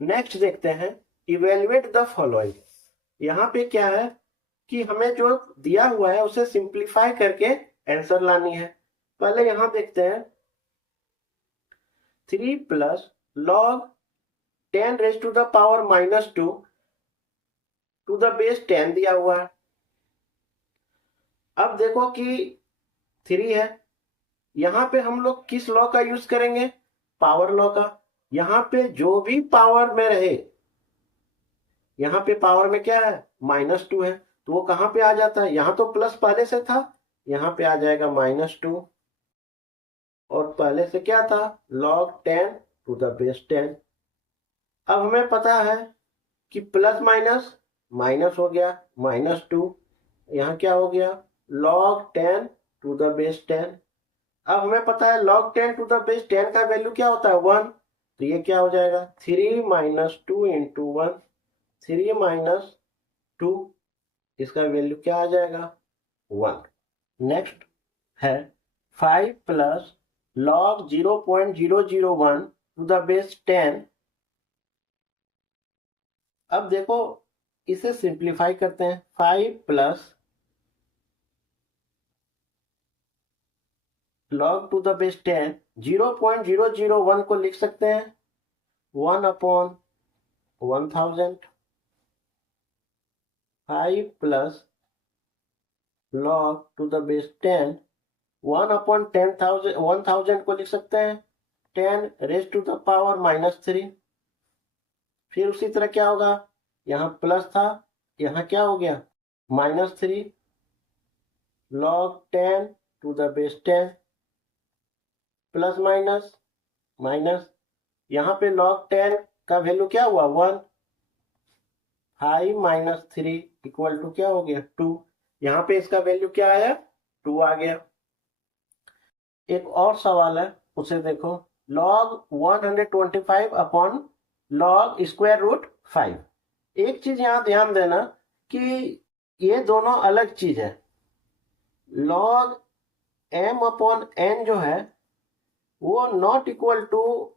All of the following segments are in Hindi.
नेक्स्ट देखते हैं इवेल्युएट द फॉलोइंग। यहाँ पे क्या है कि हमें जो दिया हुआ है उसे सिंप्लीफाई करके आंसर लानी है। पहले यहाँ देखते हैं 3 plus log 10 raise to the power -2 to the base 10 दिया हुआ है। अब देखो कि 3 है, यहाँ पे हम लोग किस लॉ का यूज करेंगे? पावर लॉ का। यहाँ पे जो भी पावर में रहे, यहाँ पे पावर में क्या है? -2 है, तो वो कहाँ पे आ जाता है? यहाँ तो प्लस पहले से था, यहाँ पे आ जाएगा -2, और पहले से क्या था? log 10 to the base 10। अब हमें पता है कि प्लस माइनस माइनस हो गया, -2, यहाँ क्या हो गया? log 10 to the base 10। अब हमें पता है log 10 टू द बेस 10 का वैल्यू क्या होता है? 1। तो ये क्या हो जाएगा? 3 - 2 × 1, 3 - 2, इसका वैल्यू क्या आ जाएगा? 1। नेक्स्ट है 5 plus log 0.001 to the base 10। अब देखो इसे सिंप्लीफाई करते हैं। 5 plus log to the base 10, 0.001 को लिख सकते हैं 1/1000। 5 plus log to the base 10, 1/10,000, 1000 को लिख सकते हैं 10 रेज टू द पावर -3। फिर उसी तरह क्या होगा? यहाँ प्लस था, यहाँ क्या हो गया? -3 log 10 to the base 10, plus minus minus, यहाँ पे log 10 का वैल्यू क्या हुआ? 1। 5 - 3 = क्या हो गया? 2। यहाँ पे इसका वैल्यू क्या आया? 2 आ गया। एक और सवाल है, उसे देखो। log 125 upon log √5। एक चीज यहाँ ध्यान देना कि ये दोनों अलग चीज है। log m/n जो है वो not equal to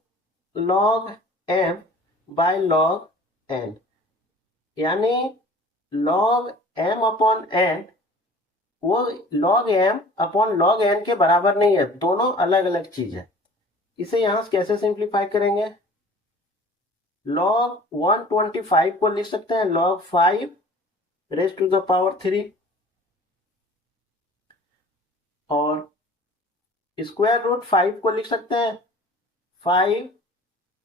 log m/log n, यानी log m/n वो log m/log n के बराबर नहीं है। दोनों अलग अलग चीज है। इसे यहां कैसे सिंप्लीफाई करेंगे? log 125 को लिख सकते हैं log 5 raise to the power 3, और √5 को लिख सकते हैं 5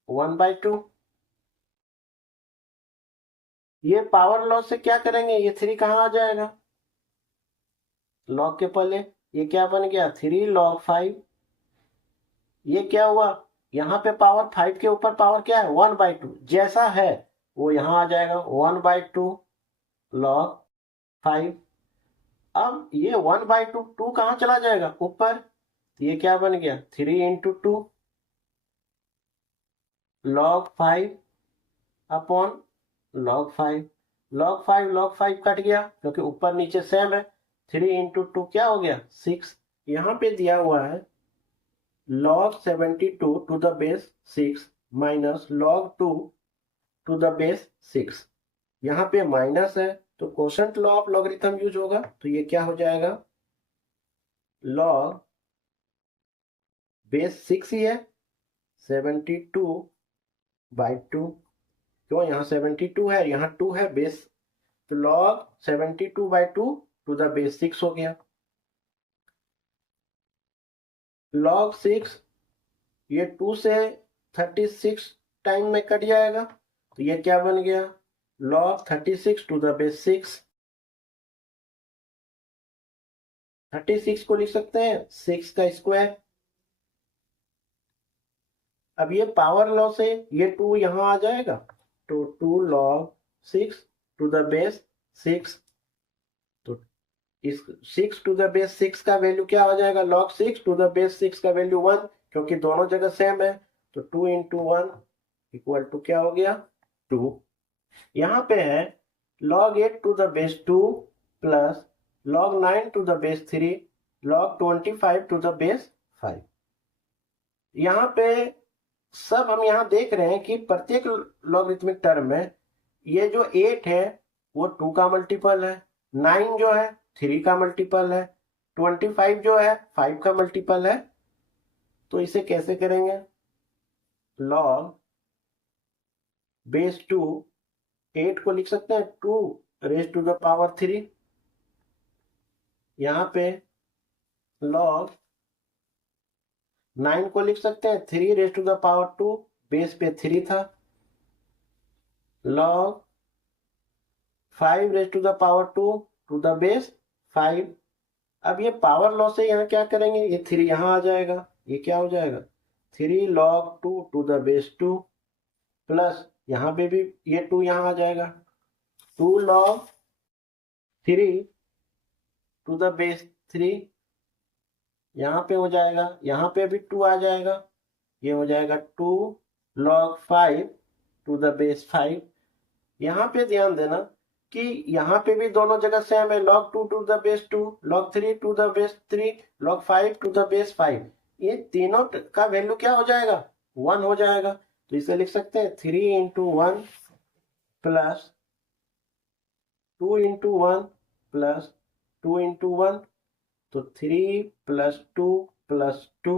1/2। ये पावर लॉ से क्या करेंगे? ये 3 कहाँ आ जाएगा? log के पहले ये क्या बन गया? 3 log 5। ये क्या हुआ? यहाँ पे पावर 5 के ऊपर पावर क्या है? 1/2। जैसा है वो यहाँ आ जाएगा 1/2 log 5। अब ये 1/2, 2 कहाँ चला जाएगा? ऊपर। ये क्या बन गया? 3 × 2 log 5 upon log 5। log 5 cut गया क्योंकि ऊपर नीचे सेम है। 3 × 2 क्या हो गया? 6। यहाँ पे दिया हुआ है log 72 to the base 6 minus log 2 to the base 6। यहाँ पे माइनस है तो quotient law of logarithm use होगा। तो ये क्या हो जाएगा? log बेस 6 ही है, 72/2। क्यों? यहाँ 72 है, यहाँ 2 है बेस, तो log 72/2 टू द बेस 6 हो गया। log 6 ये 2 से 36 टाइम में कट जाएगा, तो ये क्या बन गया? log 36 to the base 6। 36 को लिख सकते हैं 6 का स्क्वायर। अब ये पावर लॉ से ये 2 यहाँ आ जाएगा, तो 2 log 6 टू द बेस 6। तो इस 6 टू द बेस 6 का वैल्यू क्या हो जाएगा? log 6 टू द बेस 6 का वैल्यू 1, क्योंकि दोनों जगह सेम है। तो 2 × 1 = क्या हो गया? 2। यहाँ पे है log 8 to the base 2 plus log 9 to the base 3 log 25 to the base 5। यहाँ पे सब हम यहाँ देख रहे हैं कि प्रत्येक लॉगरिथमिक टर्म में ये जो 8 है वो 2 का मल्टीपल है, 9 जो है 3 का मल्टीपल है, 25 जो है 5 का मल्टीपल है। तो इसे कैसे करेंगे? लॉग बेस 2, 8 को लिख सकते हैं 2 रेज टू द पावर 3, यहाँ पे लॉग 9 को लिख सकते हैं 3 raise to the power 2, base पे 3 था, log 5 raise to the power 2 to the base 5। अब ये पावर लॉ से यहाँ क्या करेंगे, ये 3 यहाँ आ जाएगा, ये क्या हो जाएगा 3 log 2 to the base 2, plus यहाँ पे भी ये 2 यहाँ आ जाएगा, 2 log 3 टू द बेस 3, यहाँ पे हो जाएगा, यहाँ पे भी 2 आ जाएगा, ये हो जाएगा 2 log 5 टू द बेस 5। यहाँ पे ध्यान देना कि यहाँ पे भी दोनों जगह सेम है, log 2 to the base 2, log 3 to the base 3, log 5 to the base 5। ये तीनों का वैल्यू क्या हो जाएगा 1 हो जाएगा। तो इसे लिख सकते हैं 3 into 1 plus 2 into 1 plus 2 into 1, तो 3 प्लस 2 प्लस 2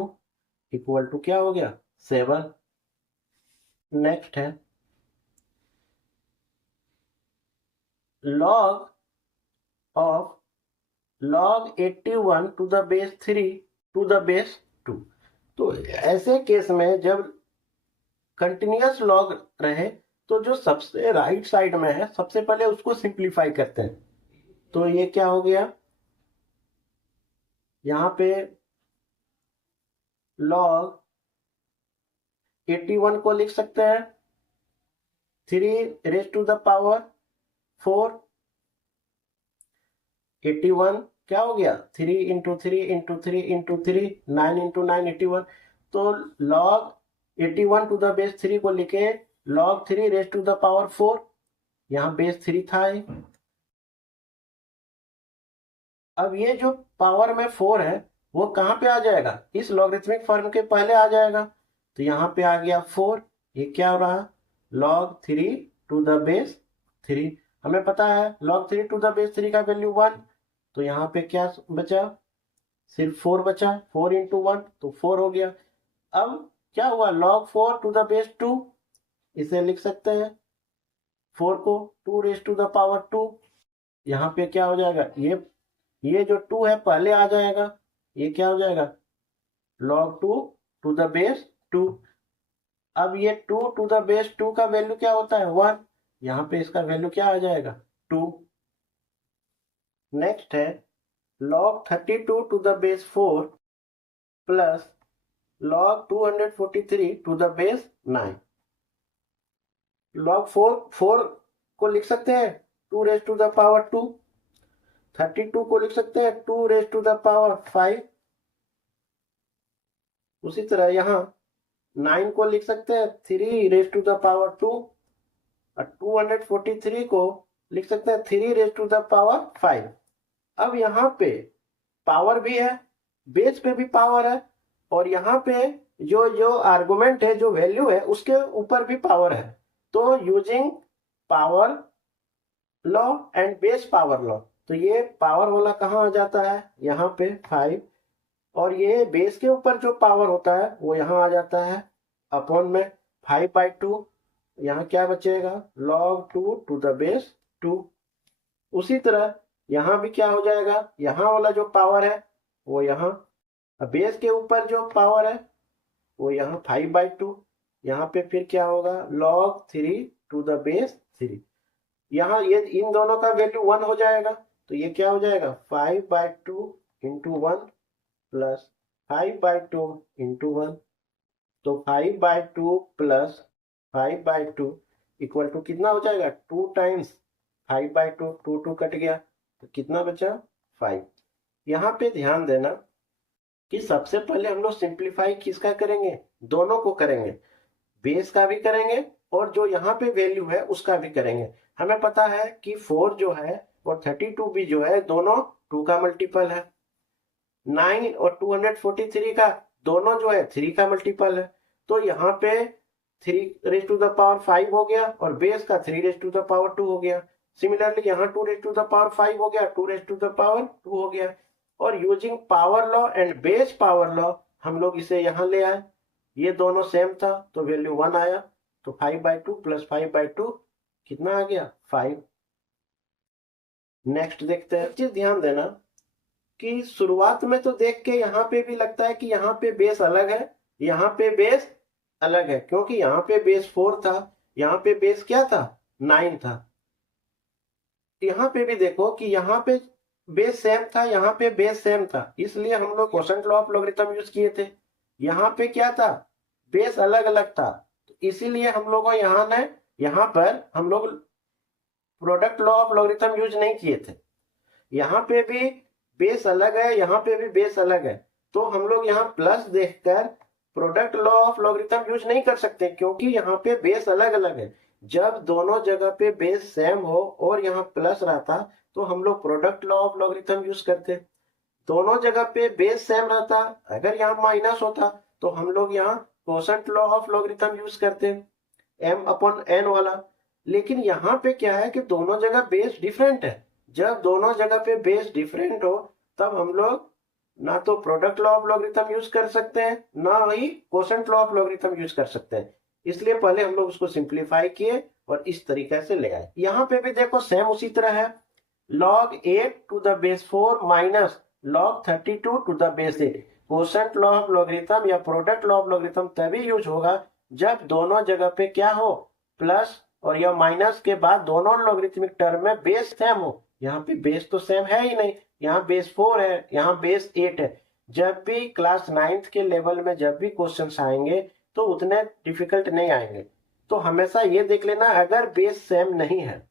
इक्वल टू क्या हो गया 7। नेक्स्ट है log of log 81 to the base 3 to the base 2। तो ऐसे केस में जब कंटिन्यूअस लॉग रहे तो जो सबसे राइट साइड में है सबसे पहले उसको सिंप्लीफाई करते हैं। तो ये क्या हो गया, यहाँ पे log 81 को लिख सकते हैं 3 रेज टू द पावर 4, 81 क्या हो गया 3 इंटू 3 इंटू 3 इंटू 3, 9 इंटू 9 81। तो log 81 टू द बेस 3 को लिखे log 3 raise to the power 4, यहाँ बेस 3 था। अब ये जो पावर में 4 है वो कहाँ पे आ जाएगा, इस लॉगरिथमिक फॉर्म के पहले आ जाएगा। तो यहाँ पे आ गया 4, ये क्या हो रहा log 3 टू द बेस 3। हमें पता है log 3 टू द बेस 3 का वैल्यू 1, तो यहाँ पे क्या बचा सिर्फ 4 बचा, 4 इंटू 1 तो 4 हो गया। अब क्या हुआ log 4 टू द बेस 2, इसे लिख सकते हैं 4 को 2 रेज टू द पावर 2, यहाँ पे क्या हो जाएगा ये जो 2 है पहले आ जाएगा, ये क्या हो जाएगा log 2 टू द बेस 2। अब ये 2 टू द बेस 2 का वैल्यू क्या होता है 1, यहाँ पे इसका वैल्यू क्या आ जाएगा 2। नेक्स्ट है log 32 to the base 4 plus log 243 to the base 9। log 4 को लिख सकते हैं 2 रेज टू द पावर 2, 32 को लिख सकते हैं 2 रेज टू द पावर 5। उसी तरह यहाँ 9 को लिख सकते हैं 3 रेज टू द पावर 2, और 243 को लिख सकते हैं 3 रेज टू द पावर 5। अब यहाँ पे पावर भी है, बेस पे भी पावर है, और यहाँ पे जो आर्गुमेंट है जो वैल्यू है उसके ऊपर भी पावर है। तो using power law and base power law, तो ये पावर वाला कहाँ आ जाता है यहाँ पे 5, और ये बेस के ऊपर जो पावर होता है वो यहाँ आ जाता है अपॉन में 5/2। यहाँ क्या बचेगा log 2 टू द बेस 2। उसी तरह यहाँ भी क्या हो जाएगा, यहाँ वाला जो पावर है वो यहाँ, बेस के ऊपर जो पावर है वो यहाँ 5/2, यहाँ पे फिर क्या होगा log 3 टू द बेस 3। यहाँ ये इन दोनों का वैल्यू 1 हो जाएगा, तो ये क्या हो जाएगा 5/2 इंटू 1 प्लस 5/2 इंटू 1। तो 5/2 प्लस 5/2 इक्वल टू कितना हो जाएगा 2 टाइम्स 5/2, 2 कट गया तो कितना बचा 5। यहाँ पे ध्यान देना कि सबसे पहले हम लोग सिंप्लीफाई किसका करेंगे, दोनों को करेंगे, बेस का भी करेंगे और जो यहाँ पे वैल्यू है उसका भी करेंगे। हमें पता है कि 4 जो है और 32 भी जो है दोनों 2 का मल्टीपल है, 9 और 243 का दोनों जो है 3 का मल्टीपल है। तो यहाँ पे 3 raised to the power 5 हो गया और बेस का 3 raised to the power 2 हो गया। सिमिलरली यहाँ 2 raised to the power 5 हो गया, 2 raised to the power 2 हो गया। और using power law and base power law हम लोग इसे यहाँ ले आए, ये दोनों सेम था तो वैल्यू 1 आया। तो 5/2 प्लस 5/2 कितना आ गया 5। नेक्स्ट देखते हैं। चीज ध्यान देना कि शुरुआत में तो देख के यहाँ पे भी लगता है कि यहाँ पे बेस अलग है, यहाँ पे बेस अलग है, क्योंकि यहाँ पे बेस 4 था, यहाँ पे बेस क्या था 9 था। यहाँ पे भी देखो कि यहाँ पे बेस सेम था, यहाँ पे बेस सेम था, इसलिए हम लोग quotient law of logarithm use किए थे। यहाँ पे क्या था बेस अलग अलग था, तो इसीलिए हम लोगों यहाँ पर हम लोग product law of logarithm use नहीं किए थे। यहाँ पे भी बेस अलग है, यहाँ पे भी बेस अलग है, तो हम लोग यहाँ प्लस देखकर product law of logarithm use नहीं कर सकते, क्योंकि यहाँ पे बेस अलग अलग है। जब दोनों जगह पे बेस सेम हो और यहाँ प्लस रहता तो हम लोग product law of logarithm use करते। दोनों जगह पे बेस सेम रहता, अगर यहाँ माइनस होता तो हम लोग यहाँ quotient law of logarithm use करते, m/n वाला। लेकिन यहाँ पे क्या है कि दोनों जगह बेस डिफरेंट है। जब दोनों जगह पे बेस डिफरेंट हो तब हम लोग ना तो product law of logarithm use कर सकते हैं, ना ही quotient law of logarithm use कर सकते हैं। इसलिए पहले हम लोग उसको सिंप्लीफाई किए और इस तरीके से ले आए। यहाँ पे भी देखो सेम उसी तरह है, log 8 to the base 4 minus log 32 to the base 8। Quotient law of logarithm या प्रोडक्ट लॉ ऑफ लॉगरिथम तभी यूज होगा जब दोनों जगह पे क्या हो प्लस और या माइनस के बाद दोनों लॉगरिथमिक टर्म में बेस सेम हो। यहाँ पे बेस तो सेम है ही नहीं, यहाँ बेस 4 है, यहाँ बेस 8 है। जब भी क्लास 9th के लेवल में जब भी क्वेश्चंस आएंगे तो उतने डिफिकल्ट नहीं आएंगे। तो हमेशा ये देख लेना अगर बेस सेम नहीं है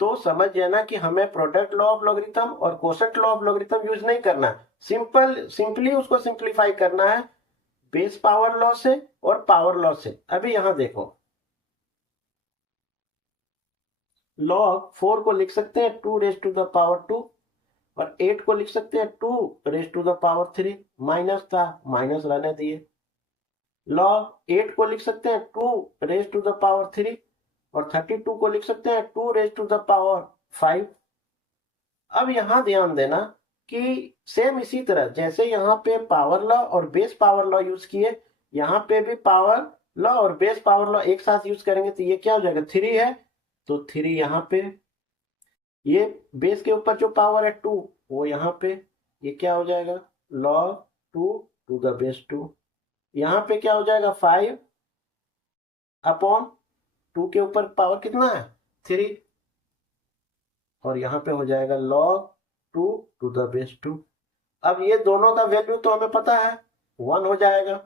तो समझ जाना कि हमें प्रोडक्ट लॉ ऑफ लॉगरिथम और quotient law of logarithm use नहीं करना, सिंपली उसको सिंप्लीफाई करना है बेस पावर लॉ से और पावर लॉ से। अभी यहाँ देखो log 4 को लिख सकते हैं 2 raised to the power 2 और 8 को लिख सकते हैं 2 raised to the power 3, minus था माइनस रहने दिए। log 8 को लिख सकते हैं 2 raised to the power 3 और 32 को लिख सकते हैं 2 raised to the power 5। अब यहां ध्यान देना कि सेम इसी तरह जैसे यहाँ पे पावर लॉ और बेस पावर लॉ यूज किए, यहाँ पे भी पावर लॉ और बेस पावर लॉ एक साथ यूज करेंगे तो ये क्या हो जाएगा 3 है, तो 3 यहाँ पे, ये बेस के ऊपर जो पावर है 2 वो यहाँ पे, ये क्या हो जाएगा log 2 to the base 2। यहाँ पे क्या हो जाएगा 5/2 के ऊपर पावर कितना है 3 और यहाँ पे हो जाएगा log 2 to the base 2। अब ये दोनों का वैल्यू तो हमें पता है 1 हो जाएगा,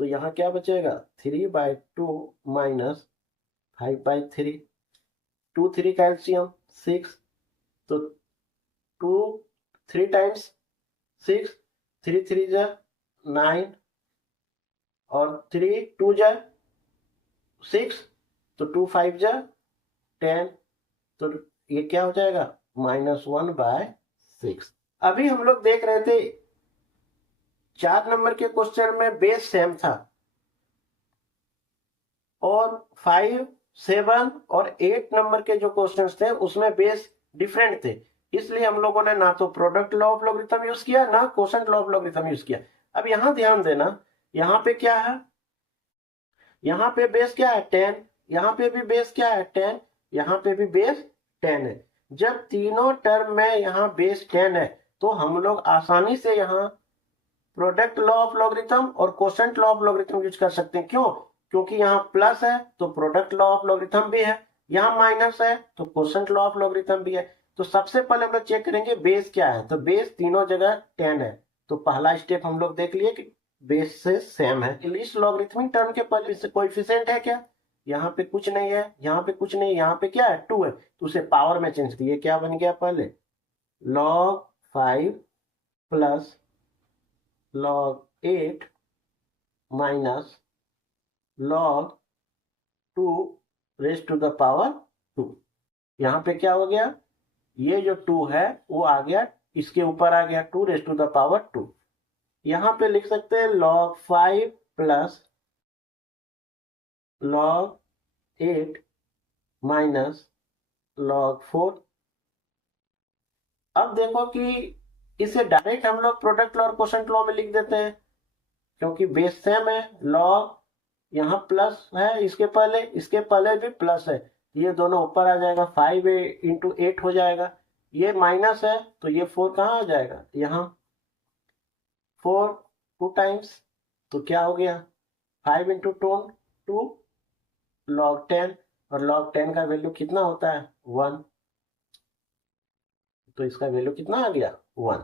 तो यहाँ क्या बचेगा 3/2 माइनस 5/3, 2 3 का एलसीएम 6, तो 2 3 टाइम्स 6, 3 3 जा 9 और 3 2 जा 6, तो 2 5 जा 10, तो ये क्या हो जाएगा -1/6। अभी हम लोग देख रहे थे 4 नंबर के क्वेश्चन में बेस सेम था और 5 7 और 8 नंबर के जो क्वेश्चंस थे उसमें बेस डिफरेंट थे, इसलिए हम लोगों ने ना तो product law of logarithm use किया ना quotient law of logarithm use किया। अब यहां ध्यान देना, यहाँ पे क्या है, यहाँ पे बेस क्या है 10, यहाँ पे भी बेस क्या है 10, यहाँ पे भी बेस 10 है। जब तीनों टर्म में यहाँ बेस 10 है तो हम लोग आसानी से यहाँ प्रोडक्ट लॉ ऑफ लॉगरिथम और quotient law of logarithm use कर सकते हैं। क्यों? क्योंकि यहाँ प्लस है तो प्रोडक्ट लॉ ऑफ लॉगरिथम भी है, यहाँ माइनस है तो क्वोशंट लॉ ऑफ लॉगरिथम भी है। तो सबसे पहले हम लोग चेक करेंगे बेस क्या है, तो बेस तीनों जगह 10 है, तो पहला स्टेप हम लोग देख लिए कि बेस से सेम है। लीस्ट लॉगरिथमिक टर्म के पहले से कोएफिशिएंट है क्या, यहाँ पे कुछ नहीं है, यहाँ पे कुछ नहीं है, यहाँ पे क्या है 2 है, तो उसे पावर में चेंज किए, क्या बन गया पहले log 5 plus log 8 minus log 2 raise to the power 2। यहाँ पे क्या हो गया, ये जो 2 है वो आ गया इसके ऊपर आ गया 2 रेज टू द पावर 2। यहाँ पे लिख सकते हैं log 5 plus log 8 minus log 4। अब देखो कि इसे डायरेक्ट हम लोग प्रोडक्ट लॉ और क्वोशंट लॉ में लिख देते हैं, क्योंकि बेस सेम है। log यहाँ प्लस है, इसके पहले भी प्लस है, ये दोनों ऊपर आ जाएगा, 5 इंटू 8 हो जाएगा। ये माइनस है तो ये 4 कहाँ आ जाएगा, यहाँ 4 2 टाइम्स, तो क्या हो गया 5 इंटू 2 log 10, और log 10 का वैल्यू कितना होता है 1, तो इसका वैल्यू कितना आ गया 1।